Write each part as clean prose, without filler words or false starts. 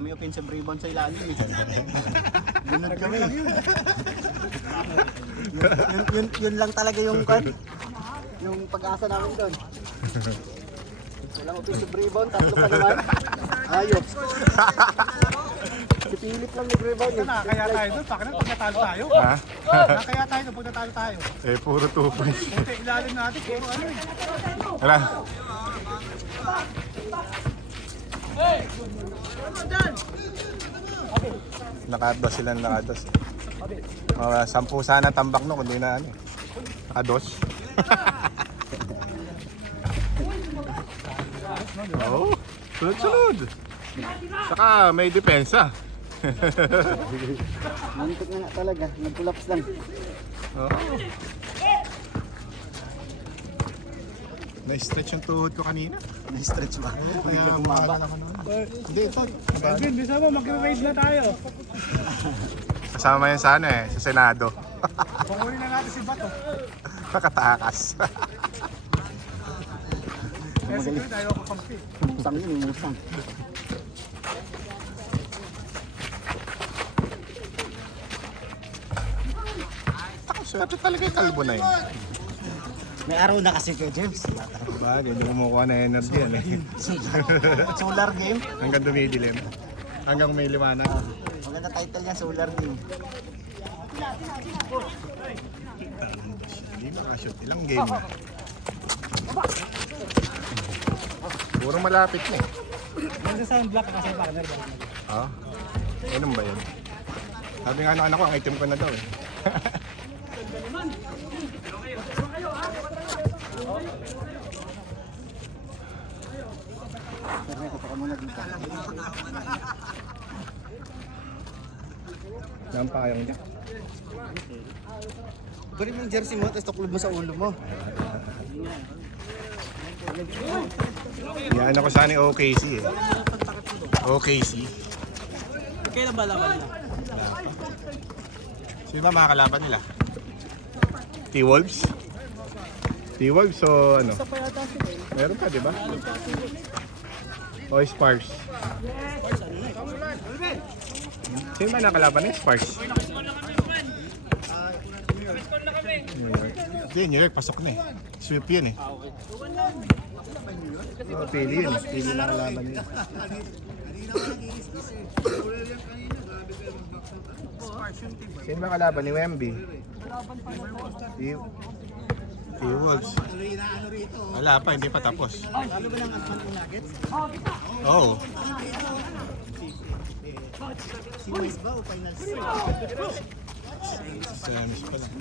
Kami offensive rebound sa ilalim eh. Gunod kami. Yun lang talaga yung yung pag-asa namin doon. Walang offensive rebound, tatlo pa naman. Ayos. Si Philip lang nag-rebound eh. Nakakaya tayo doon, pag natalo tayo. Ha? Nakakaya tayo doon pag natalo tayo. Eh, puro 2 points. Buti ilalim natin, puro ano eh. Wala. Nakados sila, nakados. Mga 10 sana tambak no, kundi na ano eh. Nakados. Oo, sunod-sunod. Saka may depensa. Mantik na nga talaga, nag-collapse lang. Oo. Na-stretch yung tuhod ko kanina. Na-stretch ba? Medyo bumaba. Hindi, ito. Alvin, bisa mo, mag-raid na tayo. Kasama yan sa ano eh, sa Senado. Kukunin na natin si Bato. Nakatakas. Kaya siguro tayo ako kampi. Musang yun, musang. Swerte talaga yung kalbo na yun. May araw na kasi kay James. Bagay, hindi kumukuha na energy yan eh. Solar game. Hanggang dumidilim. Hanggang may liwanag. Maganda title niya, Solar Game. Hindi makashoot. Ilang game na. Puro malapit na eh. Nasa sound block kasi partner ba? Ha? Ganun ba yun? Sabi nga ng anak ko, ang item ko na daw eh. Nampayang dyan. Bari mo yung jersey mo, tapos tuklob mo sa ulo mo. Yan ako sana yung OKC eh. OKC. Kailan ba laban na? Sino ba mga kalaban nila? T-Wolves? T-Wolves o ano? Meron pa, di ba? O Spars? Sino ba nakalaban ng Spars? Hindi, New York, pasok na eh. Sweep yun eh. Oh, pili yun. Pili na kalaban yun. Sino ba kalaban ni Wemby? T-Wolves. Wala pa, hindi pa tapos. Lalo ba ng Atlanta Nuggets? Oo. Series ba o finals? Semis pa lang.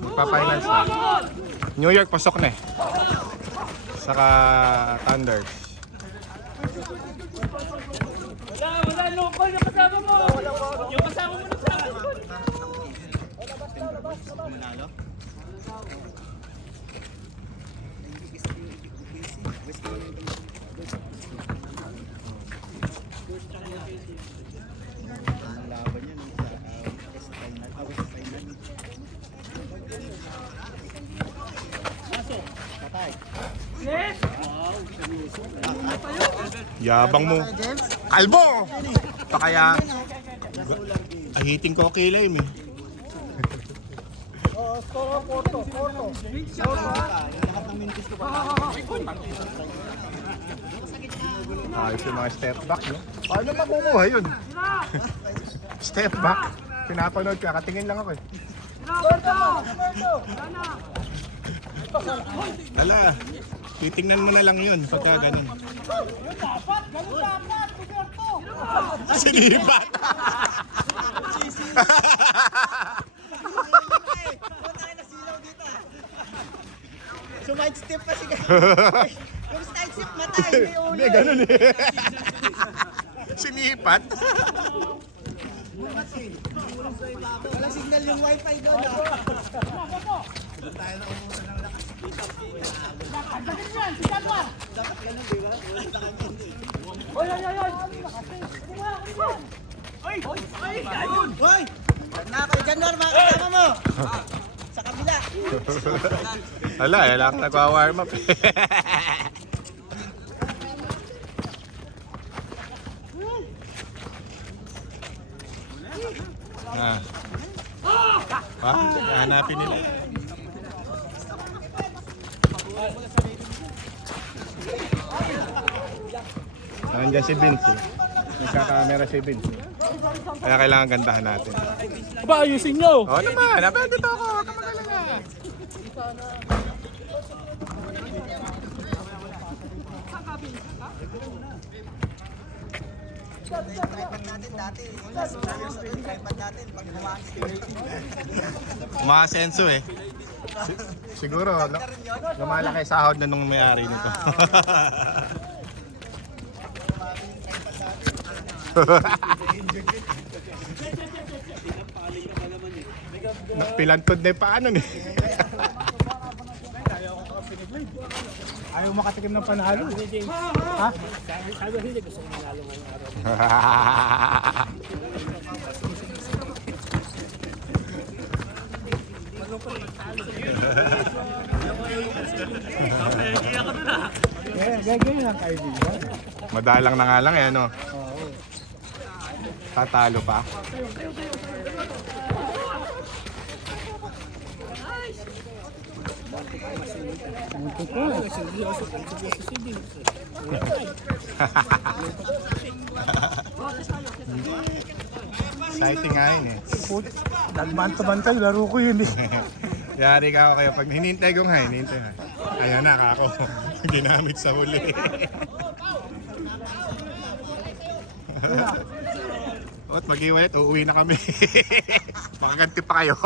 Magpa-finals na. New York pasok na eh. Saka Thunders. Wala, local yung kasama mo. Yung kasama mo na sa akin. Manalo? Ang laban yan sa West Final. West Final. Patay. Yes! Yabang mo. James? Kalbo! Pa kaya ahiting ko kay Lime eh. Lahat ng mintis ko pa. Ayos yung mga step back, no? Paano makukuha yun? Step back. Pinapanood ka, katingin lang ako eh. Dala, titingnan mo na lang yun pagka ganun. Sinibat! So might step pa si Kung side step matay, may ulo. Hindi, ganun eh. Sinipat. Walang signal yung wifi doon. Dapat ganun, di ba? Oy, oy, oy, oy! Oy! Oy! Ayun! Hoy! Na ako dyan, Nor, mga kasama mo. Sa kabila. Hala, lang nagwa-warm up eh. Ah. Hanapin nila. Nandiyan si Vince eh. Nagka-camera si Vince. Kaya kailangan gandahan natin. Ba, ayusin nyo! Oo naman, dito ako. Huwag ka mag-alala. Tripod natin dati. Tripod natin pag humangin. Umaasenso eh. Siguro, lumalaki sahod na nung may-ari nito. Pilantod na yung paano eh. Ayaw makatikim ng panalo. Ha? Ganyan lang kaibigan. Madalang na nga lang eh, ano? Oo. Tatalo pa. Exciting nga yun eh. Nagmanto-manto, laro ko yun eh. Yari ka ako kayo. Pag hinintay ko nga, hinintay nga. Ayan na, kako. Ginamit sa huli. At mag-iwalit, uuwi na kami. Makaganti pa kayo.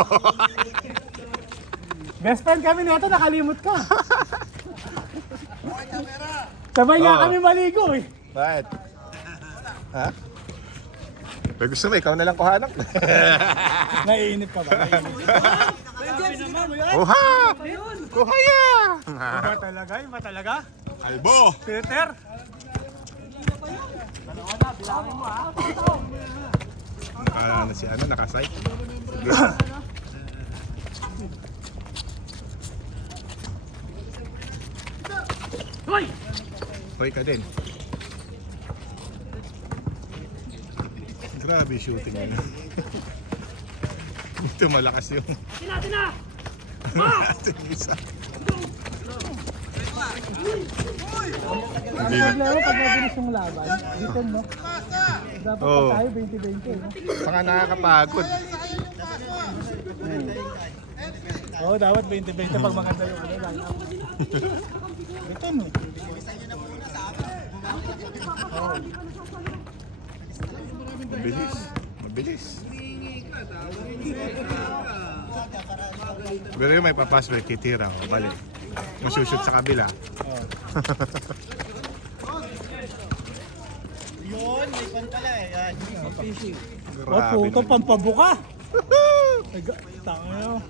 Best friend kami nito, nakalimot ka. Sabay nga Oo. kami maligo eh. Bakit? Ha? Pero gusto mo, ikaw na lang kuhanak. Naiinip ka ba? Kuha! Kuha yan! Iba talaga, iba talaga. Albo! Peter! Na si ano, nakasite. Hoy ka din. Grabe shooting yun. Ito malakas yung... Natin na! Isa. Ang problema pag mabilis yung laban, dito no? Dapat Oo. tayo 20-20 no? Saka nakakapagod. Oo, dapat 20-20 pag maganda yung ano lang. Ito no? Mabilis. Mabilis. Pero yung may papas, may titira. O, balik. Yung shoot sa kabila. Yun, may pan pala eh. Yan. Oh, puto, pampabuka! Ay, tanga nyo.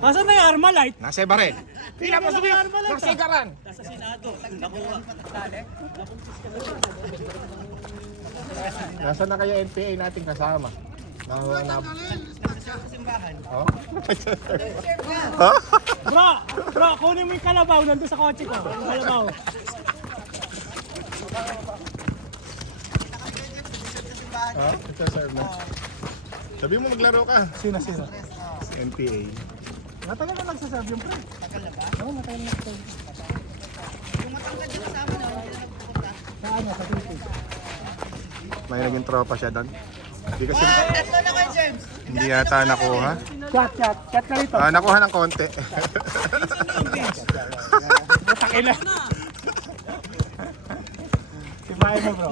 Asan na yung Armalite? Nasa bare. Tingnan mo sa yung Armalite! Nasa ikaran. Nasa na kaya NPA nating kasama? Na Oh? Bro, kunin mo yung kalabaw nandun sa kotse ko. Yung kalabaw. Ha? Ito serve na. Sabi mo maglaro ka. Sino? NPA. Matagal na nagsasabi yung pre. Matagal na ba? Oo, matagal na nagsasabi. Kung matangkad yung kasama na, hindi na nagpupunta. Saan na? Sa titi. May naging tropa siya doon. Hindi kasi Tatlo na kayo, James. hindi yata nakuha. Chat na rito. Nakuha ng konti. Matakin na. Sibahin mo bro.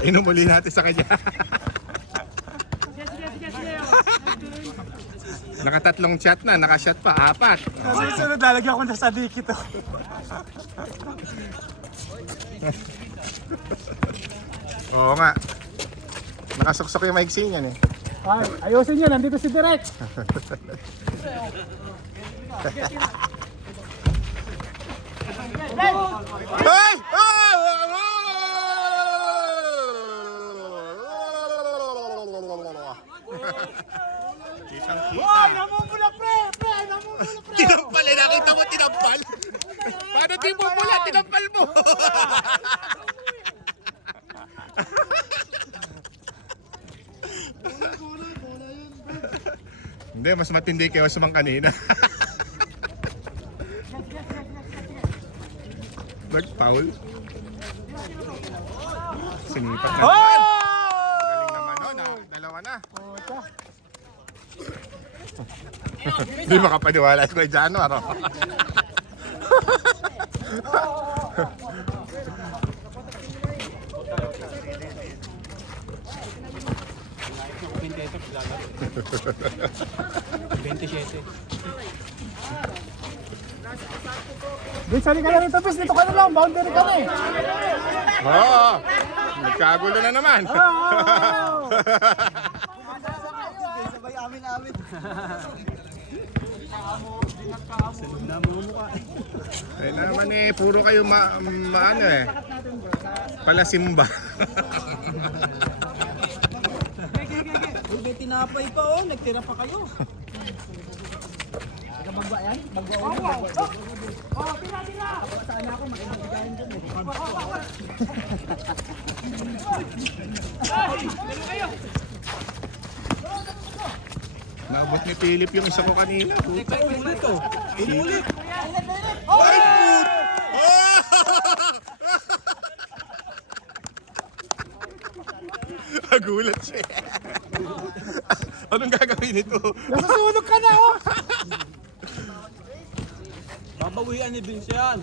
Inumuli natin sa kanya. Nakatatlong chat na, nakashot pa, 4. Kasi sunod lalagyan ko na sa dikit to. Oo nga. Nakasuksok yung maigsi niyan eh. Ay, ayusin nyo, nandito si Direk. Hey! Hoy, namumula pre! Namumula pre! Tinampal eh, nakita mo tinampal? Paano di mo mula, tinampal mo? Hindi, mas matindi kay Osman kanina. Nag-foul. Sinipat na naman. Galing naman nun, ah. Dalawa na. Hindi makapaniwala si Kuya Januar. Oh. Vince, halika na rito, Vince. Dito ka na lang. Boundary ka na eh. Oo. Nagkagulo na naman. Sabay amin-amin. Ay naman eh, puro kayo maano eh. Palasimba. May tinapay pa oh, nagtira pa kayo. Bagwa yan? Bagwa ulo? Oh, tira! Saan ako makikigayin dun eh. Naabot ni Philip yung isa ko kanina. Puta. Inulit! Ay, put! Nagulat siya. Anong gagawin nito? Nasusunog ka na oh. Babawian ni Vince yan.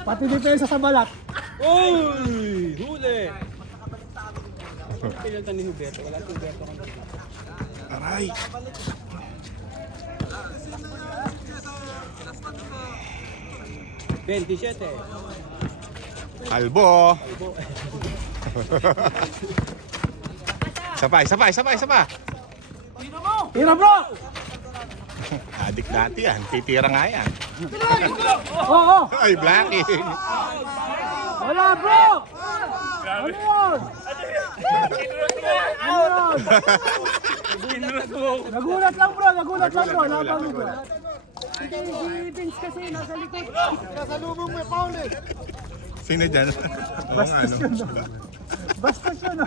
Pati depensa sa balat. Uy! Huli! Pinaltan ni Huberto. Wala si Huberto. Aray. Albo. Isa pa. Tira bro! Adik dati yan. Titira nga yan. Oo! Ay, blacking. Wala bro! Ano yun? Ano yun? Nagulat lang bro, nagulat lang bro. Laban mo bro. Si Vince kasi nasa likod. Nasa lubong may foul eh. Sino dyan? Oo nga, no? Basta siya no.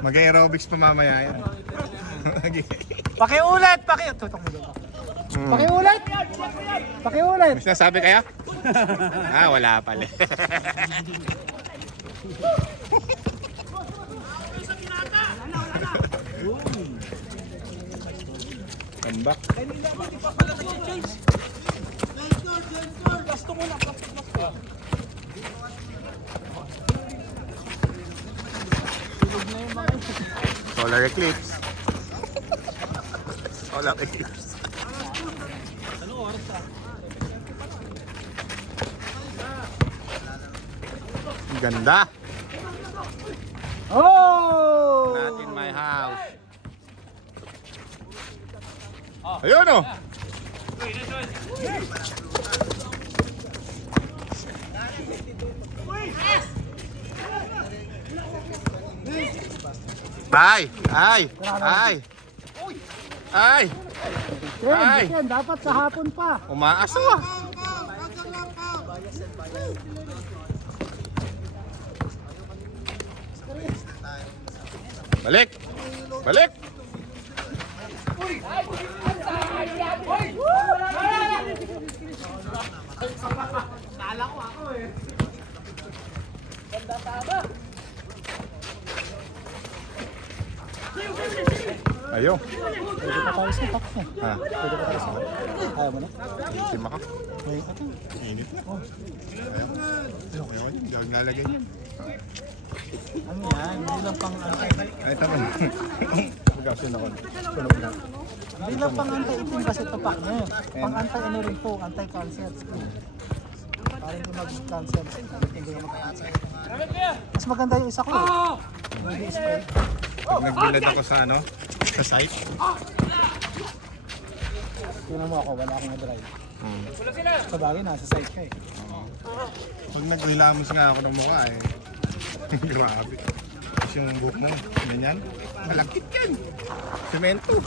Mag-aerobics pa mamaya yan. Pakiulit! Tutok mo doon. Pakiulit! Pakiulit! May sinasabi kaya? Wala pala. Comeback. Solar eclipse. Solar eclipse. Ganda. Oh! Not in my house. Ayun oh. Ay! Ken, dapat sa hapon pa. Umaaso ah. Balik! Ayo. Pwede pa tayo sa top na. Ha? Pwede pa tayo sa top. Ayaw mo na? Itim ako. May ito. Init na. Ayaw ko yun. Hindi ako nalagay yun. Ano yan? Hindi lang pang Ay, tama na. Pagkasin ako. Sunog na. Hindi lang pang anti-itim kasi tapak na yun. Pang anti-ano rin po, anti-cancer. Para hindi mag-cancer. Hindi mag-cancer. Mas maganda yung isa ko. Hindi spray. Pag nagbilad ako sa ano, sa site. Tingnan mo ako, wala akong drive. Sa bagay, nasa site ka eh. Pag naglilamos nga ako ng mukha eh. Grabe. Tapos yung buhok mo, ganyan. Malakit yan. Semento.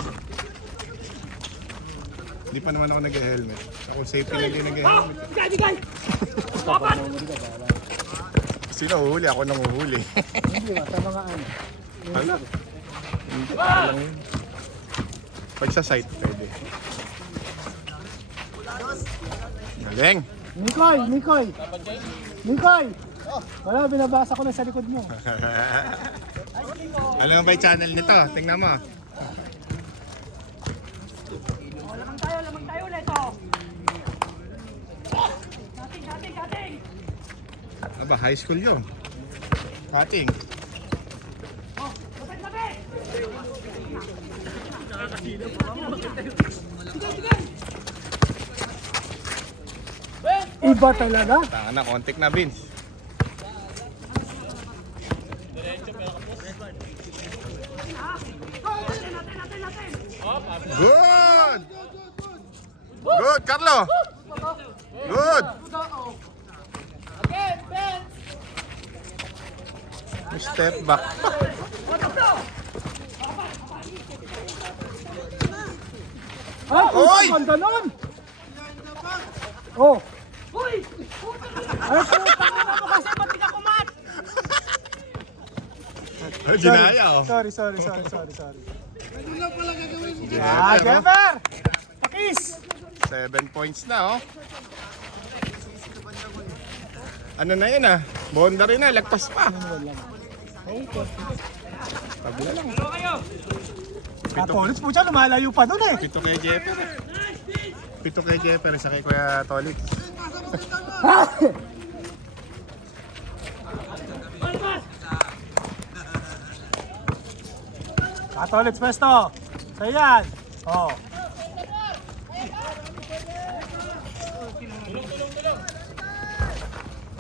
Hindi pa naman ako nag-helmet. Ako safety na din nag-helmet. Digay! Dapat! Sino uhuli? Ako nang uhuli. Hindi ba? Sa mga ano. Hala. Hindi lang yun. Pag sa site, pwede. Galing! Mikoy! Wala, binabasa ko na sa likod mo. Alam mo ba yung channel nito? Tingnan mo. Lamang tayo ulit, oh! Dating! Aba, high school yun. Cutting. Lapit! Iba talaga. Tanga na, kontik na, Vince. Good! Good, Carlo! Good! Step back. Ay, Oy! ang ganda nun. Oh. Uy! Ay, putang ina mo kasi. Ginaya, oh. Sorry. Ah, Jeffer! Pakis! 7 points na, oh. Ano na yun, ah? Boundary na, lagpas pa. Tabla lang. Ano kayo? Katolis po dyan, lumalayo pa dun eh. Pito kay Jeffer. Pito kay Jeffer, sa kay Kuya Tolik. Katolits pwesto. So yan. Oh.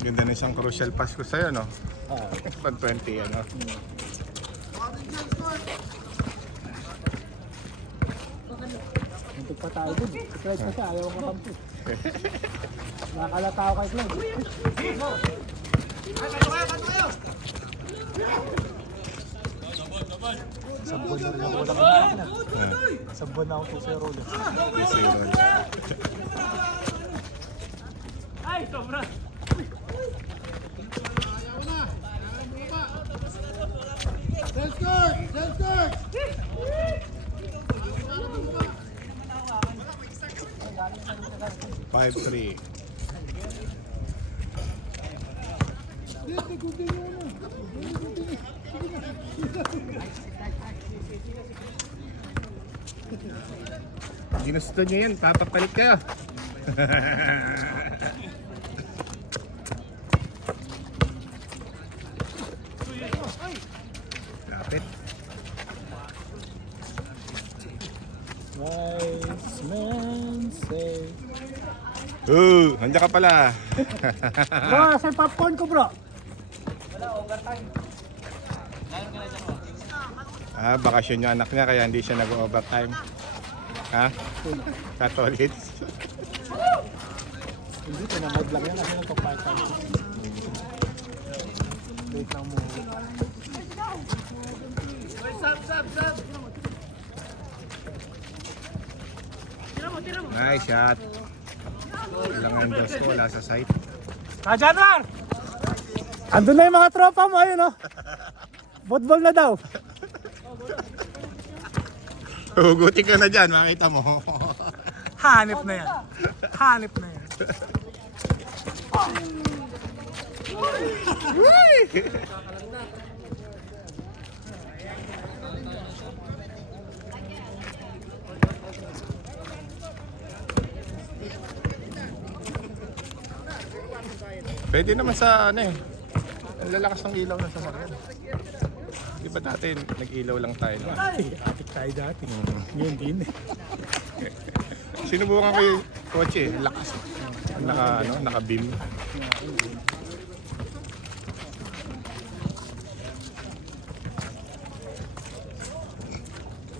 Ganda na isang crucial pass ko sa'yo, no? Oo. 120, ano? Muntik pa tayo dun. Clyde kasi ayaw ko kampi. Nakakalata ako kay Clyde. Sa buwan na rin ako walang kinakina. Sa buwan na ako 2-0 ulit. Yes, yun. Ay, sobra! Five, 3. Ginusto niyo yan, papapalit kayo. Lapit. Wise men say. Nandiyan ka pala. Bro, sa popcorn ko bro. Bakasyon yung anak niya kaya hindi siya nag-overtime. Ha? Katolits. Hindi, tinamad lang yan kasi nagpa-part time. Wait lang mo. Nice shot. Lang ang Diyos ko, wala sa site. Januar! Andun na yung mga tropa mo, ayun oh. Football na daw. Hugutin ka na dyan, makita mo. Hanip na yan. Pwede naman sa ano eh. Ang lalakas ng ilaw na sa Marian. Di ba dati nag-ilaw lang tayo? No? Atik tayo dati. Ngayon din eh. Sinubukan ko yung kotse, lakas. Naka-beam.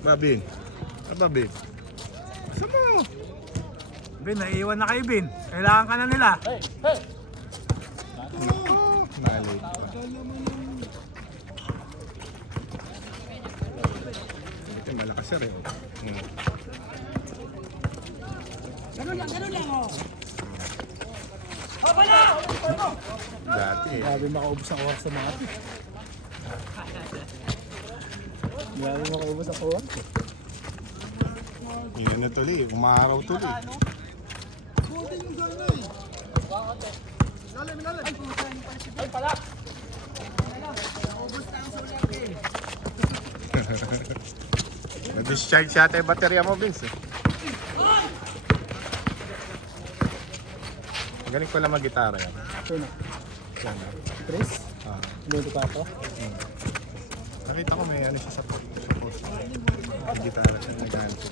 Babin. Babin. Saan mo? Bin, naiiwan na kay Bin. Kailangan ka na nila. Mali. Ito malakas sir eh. Dati eh. Grabe makaubos ang oras sa mga ito. Grabe makaubos ang oras. Yun na tuloy, umaraw tuloy. Na-discharge yata yung baterya mo, Vince. Magaling ko lang mag-gitara yan. Ito na. Yan. Chris? Ah. Luto pa ito? Nakita ko may ano siya sa post. May gitara siya nag-ganto.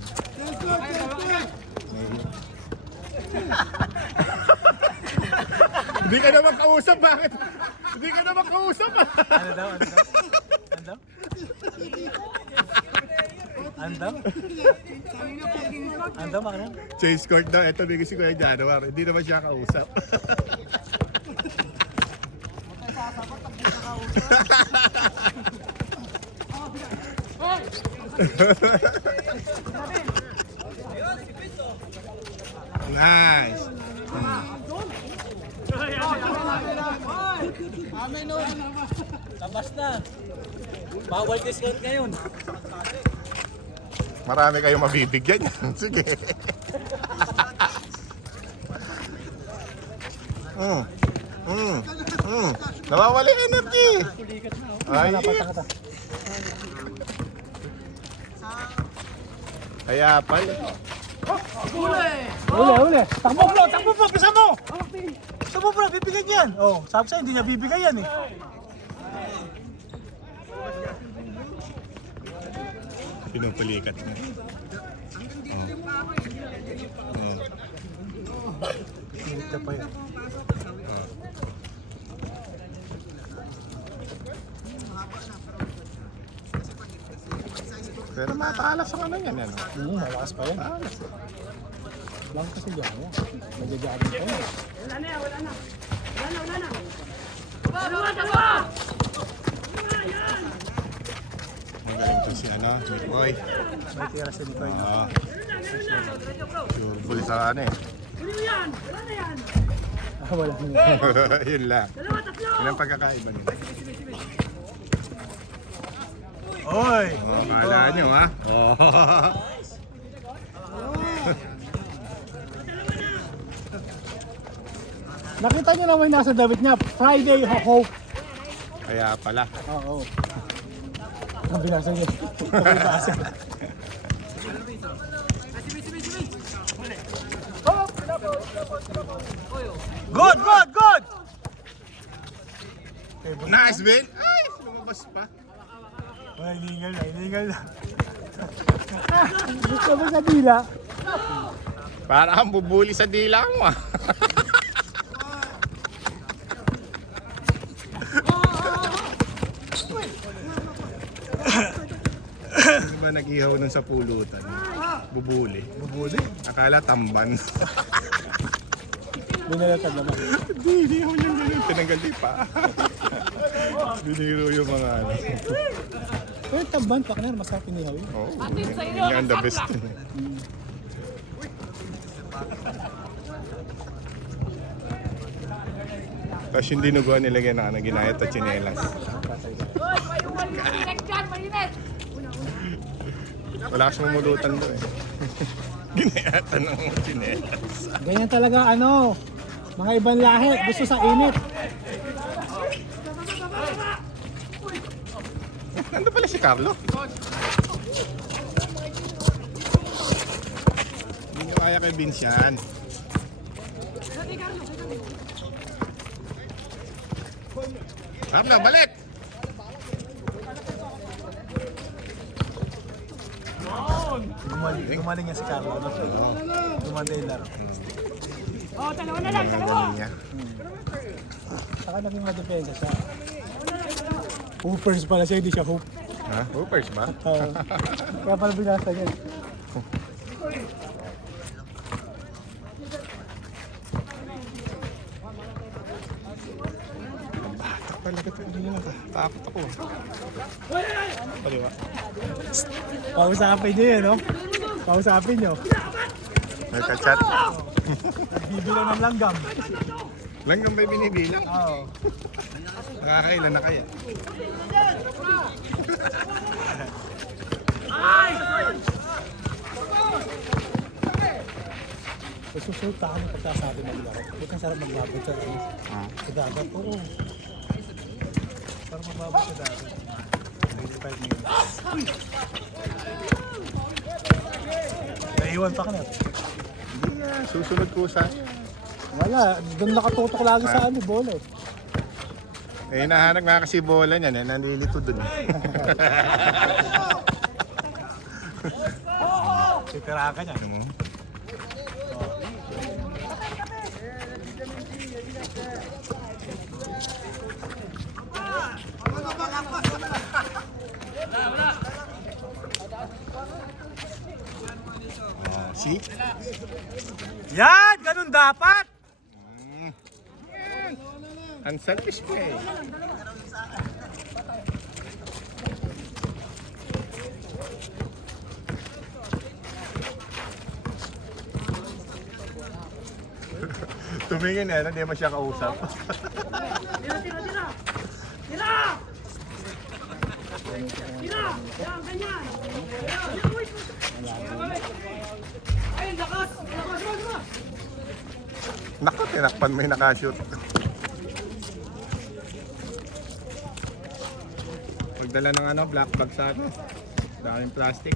Hindi ka naman kausap, bakit? Hindi ka naman kausap. Ano daw? Ano daw? Ano daw? Ano daw? Ano daw, Makna? Change court daw. Ito bigay si Kuya Januar. Hindi naman siya kausap. Nice. Labas na. Bawal discount ngayon. Marami kayong mabibigyan yan. Sige. Nawawala yung energy. Ay. Kaya pala. Uli. Takbo bro, bisa mo. Bisa mo bro, bibigyan yan. Oh, sabi sa'yo, hindi niya bibigay yan eh. Pinupalikat mo. Ito pa yan. Pero matalas ang ano yan. Ano? Malakas pa yan. Lang kasi dyan. Nagyajarin pa yan. Magaling to si ano, Nick Boy. May tira sa dito. Oo. Sureball sa ano eh. Wala niya. Yun lang. Yun ang pagkakaiba nila. Oy! Oh, kala nyo ha? Oh. Nakita niyo naman yung nasa damit niya, Friday Hope. Kaya pala. Oo. Ang binasa niya. Pagkabasa. Good! Nice, Ben! Ay! Lumabas pa. Ay, hiningal na. Gusto mo sa dila? Para kang bubuli sa dila mo ah. Ano ba nag-ihaw nun sa pulutan? Bubuli. Akala tamban. Binalatag naman. Hindi ako yung ganun. Tinanggal di pa. Biniro yung mga ano. Pero taban, Pakner, masarap inihaw yun. Oo. Yan the best. Tapos yung dinuguan nilagyan na ginayat at tsinelas. Wala kasi mamulutan doon eh. Ginayatan ng tsinelas. Ganyan talaga mga ibang lahi, gusto sa init. Nandun pala si Carlo. Hindi nyo kaya kay Vince yan. Carlo, balik! Gumaling niya si Carlo. Gumanda yung laro. Galing niya. Saka naging madepensa siya. Hoopers pala siya, hindi siya hoop. Ha? Hoopers ba? Kaya pala binasa niya. Batak talaga ito. Hindi nyo natatakot ako. Paliwa. Pausapin niyo yun, no? Pausapin niyo. Nagka-chat. Bibilang ng langgam. Langgam ba binibilang? Oo. Nakakailan na kaya? Susunod pa kami pagkasabi maglaro. Huwag kang sarap maglabot sa ano. Sa dagat. Oo. Parang maglabot sa dagat. 25 minutes. Naiwan pa ka na. Hindi susunod ko sa... Wala. Doon nakatutok lagi sa ano, bola eh. Eh, hinahanap nga kasi bola niyan, eh. Nandilito dun. Sipira ka niya. See? Yan! Ganun dapat! Ang selfish ko eh. Tumingin eh, hindi mo siya kausap. Naku, tinakpan mo yung nakashoot. Pagdala ng ano, black bag sa atin. Daming plastic.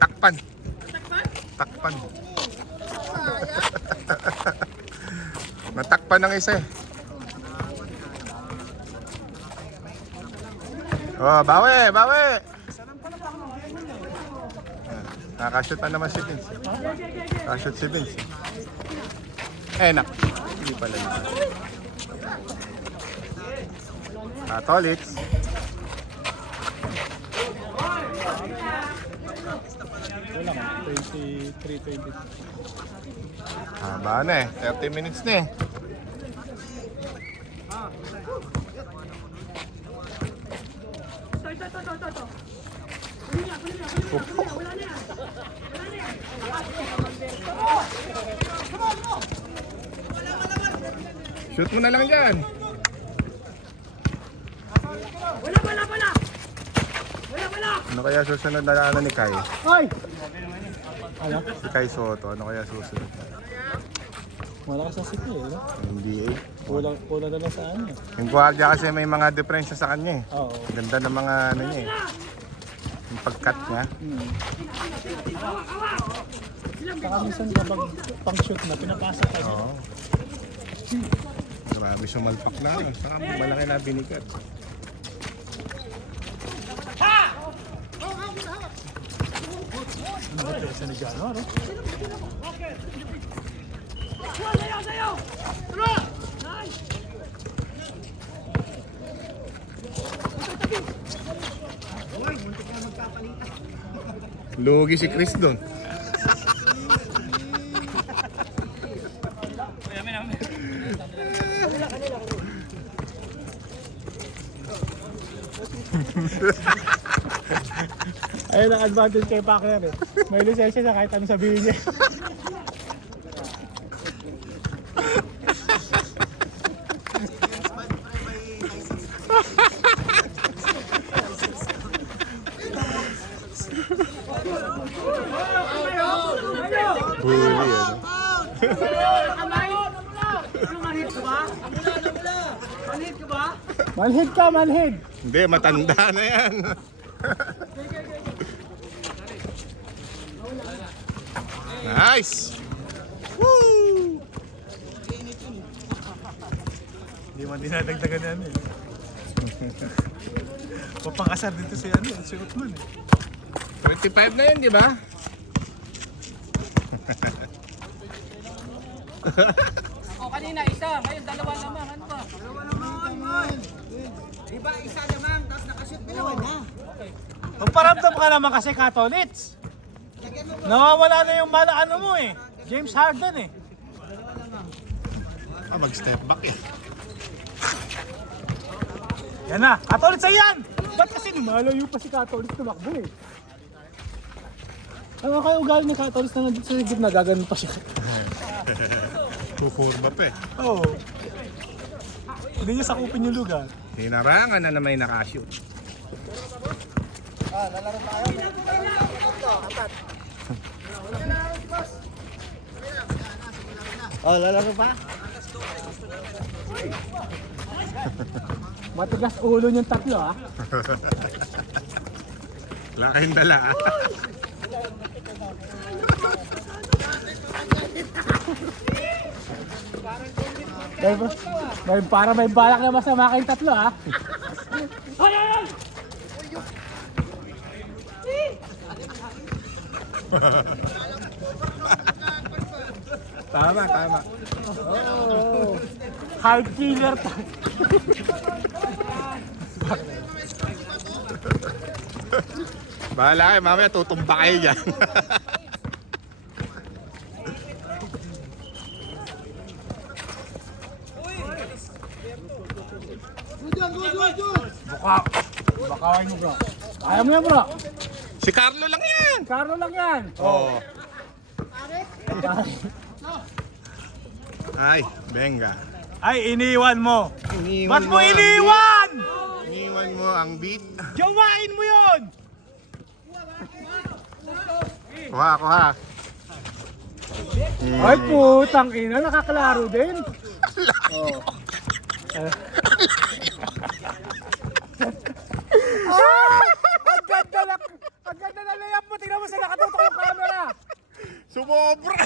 Takpan. Takpan. Natakpan ng isa eh. Oh, bawi, bawi. Nakashoot pa naman si Vince. Nakashoot si Vince. Eh, nak. Hindi pala yun. Tolits. Wala ka. 23-20. Haba na eh. 30 minutes na eh. Shoot mo na lang dyan. Ano kaya susunod na ano ni Kai? Ay! Ano? Si Kai Soto, ano kaya susunod? Malakas ang sipi eh. No? NBA. Pula na lang sa ano eh. Yung guardia kasi may mga diferensya sa kanya eh. Oo. Ganda ng mga ano niya eh. Yung pag-cut niya. Saka minsan kapag pang-shoot na, pinapasa ka niya. Oo. Marami sumalpak na. Saka malaki na binikat. Ano ba ito? Sa Nigano, ano? Lugi si Chris doon. Ayun ang advantage kay Pacquiao eh. May lisensya siya kahit ano sabihin niya. Huli ano. Malhid ka, malhid! Hindi, matanda na yan. Nice! Woo! Hindi man dinadagdagan yan eh. Papangkasar dito si ano, si Utman eh. 25 na yun, di ba? O kanina isa, ngayon dalawa naman. Ano ba? Diba isa naman, tapos nakashoot dalawa na. Magparamdam ka naman kasi Katolits. Nawawala na yung ano mo eh. James Harden eh. Mag-step back eh. Yan na, Catholic sa yan! Ba't kasi lumalayo pa si Catholic tumakbo eh? Ang kaya ugali ng Catholic na nandito sa gitna, gaganon pa siya. Kukurba pa eh. Oo. Hindi niya sakupin yung lugar. Hinarangan na may nakashoot. Lalaro tayo. Apat. Lalaro pa? Matigas ulo niyong tatlo ah. Wala kayong dala. Para may balak na masama kayong tatlo ah. Tama, tama. Hard killer ta. Bahala kayo, mamaya tutumba kayo dyan. Bakaway mo bro. Kaya mo yan bro. Si Carlo lang yan. Carlo lang yan. Oo. Ay, benga. Ay, iniwan mo. Iniwan Ba't mo ang iniwan? beat. Iniwan mo ang beat. Jawain mo yun. Kuha, kuha. Ay putang ina, nakaklaro din. Oh. Ang ganda na layup mo. Tingnan mo sa nakatutok yung camera. Sumobra.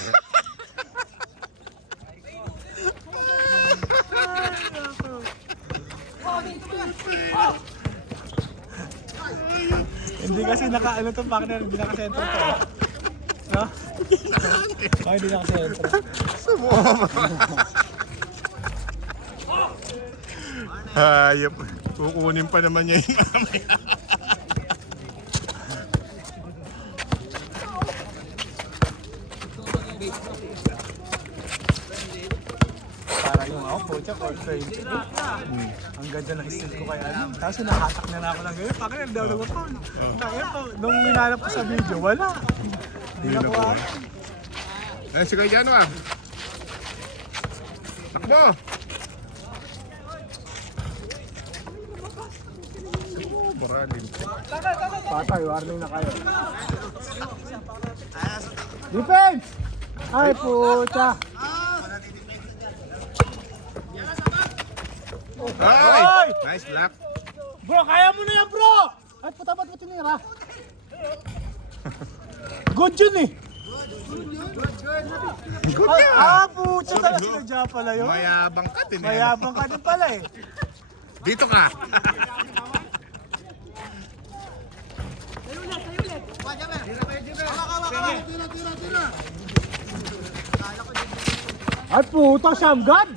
Hindi kasi naka-ano itong partner, hindi naka-center to. No? Ay, hindi naka-center. Sumobra. Hayop. Kukunin pa naman niya yung mamaya. Parang yung ako, pocha, for frame. Ang ganda ng skill ko kay ano. Tapos nahatak na ako ng ganyan. Pakita, hindi ako nag-upon. Kaya po, nung minalap ko sa video, wala. Hindi na ko Ayan si Kajano ah. Takbo. Sumobra. Patay, warning na kayo. Defense! Ay, pucha. Ay! Nice block. Bro, kaya mo na yan, bro! Ay, puta, ba't mo tinira? Good yun eh. Good Pucha, talaga sinadya pala yun. Mayabang ka din eh. Mayabang ka din pala eh. Dito ka. Ay, puta, Shamgad!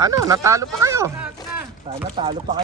Ano, natalo pa kayo? Sana talo pa kayo.